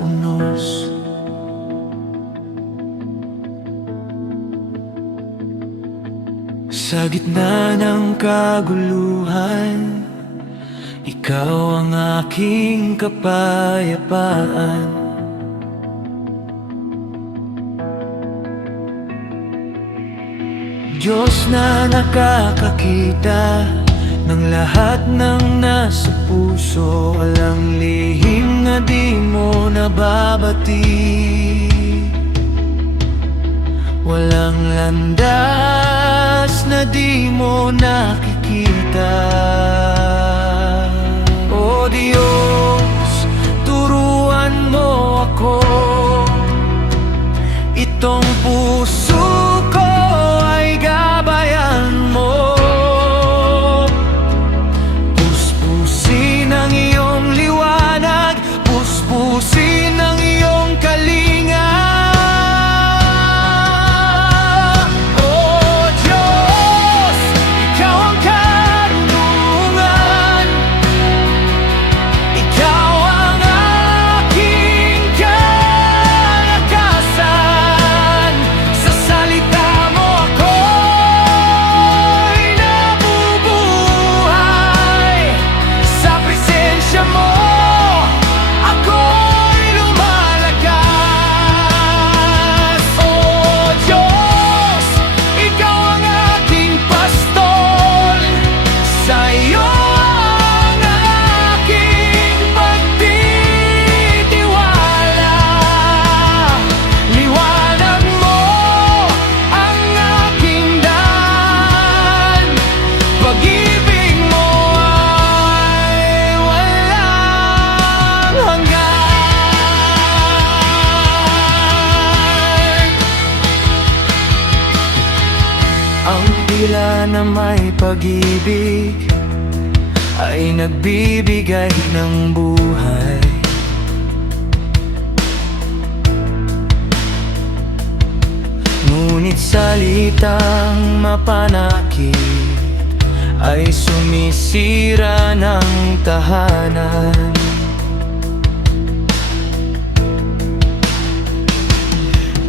unos. Sa gitna ng kaguluhan, ikaw ang aking kapayapaan. Diyos na nakakakita ng lahat ng nasa puso, walang lihim na di mo nababati, walang landas na di mo nakikita. O Diyos, turuan mo ako, itong puso ko ay gabayan mo. Puspusin ang iyong liwanag, puspusin ang iyong kalinga. O Diyos, ikaw ang karunungan, ikaw ang aking kalakasan. Sa salita mo ako'y nabubuhay, sa presensya mo ako'y lumalakas. O Diyos, ikaw ang aking pastol, sa iyo ang aking pagtitiwala. Liwanag mo ang aking daan, pag-ibig mo ay walang hanggan. Ang tila na may pag-ibig ay nagbibigay ng buhay. Ngunit salitang mapanakit ay sumisira ng tahanan.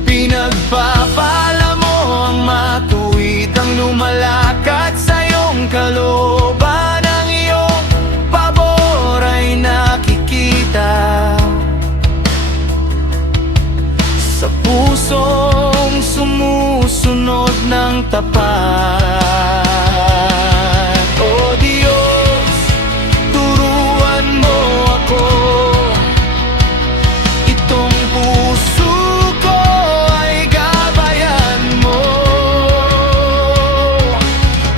Pinagpapala mo ang matuwid, ang lumalakad sa iyong kalooban. Ang iyong pabor ay nakikita sa pusong sumusunod ng tapat. O Diyos, turuan mo ako, itong puso ko ay gabayan mo.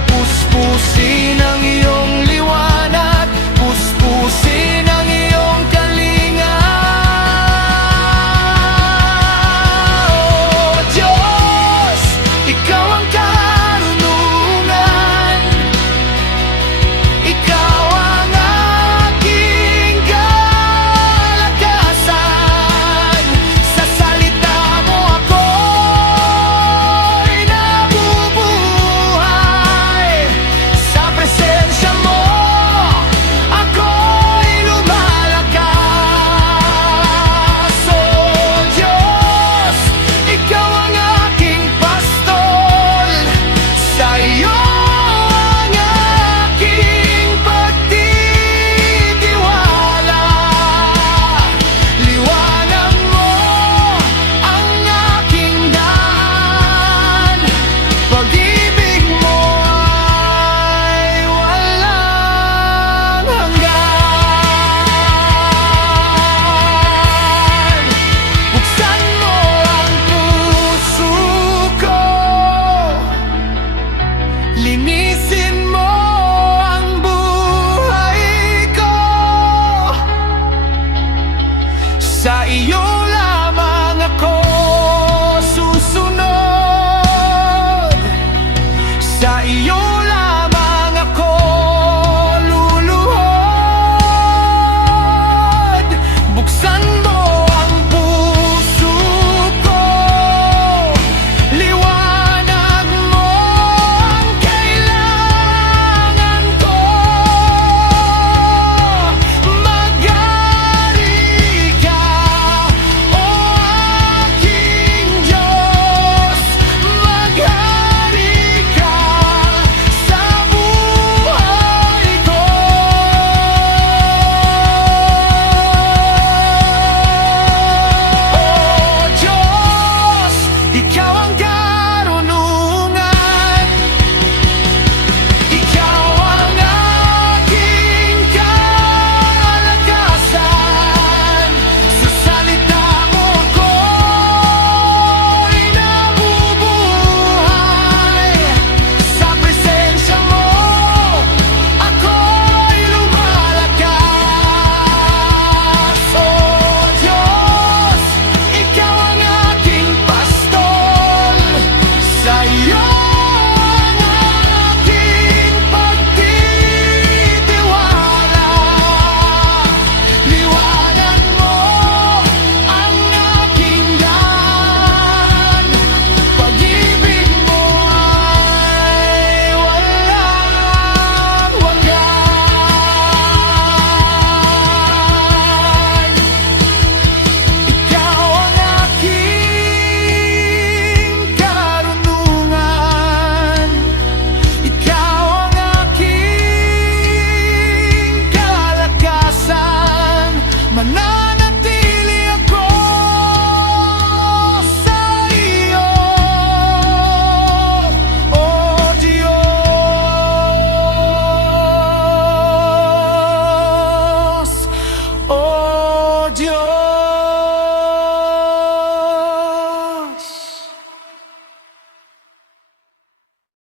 Puspusin ang iyong liwanag, puspusin ang iyong kalinga. O Diyos, ikaw ang karunungan, ikaw ang aking kalakasan. Sa salita mo ako'y nabubuhay, sa presensya mo ako'y lumalakas. O Diyos, ikaw ang aking pastol, sa iyo ang aking pagtitiwala. Liwanag mo ang aking daan, pag-ibig mo ay walang hanggan. Buksan mo ang puso ko, linisin mo ang buhay ko, sa iyo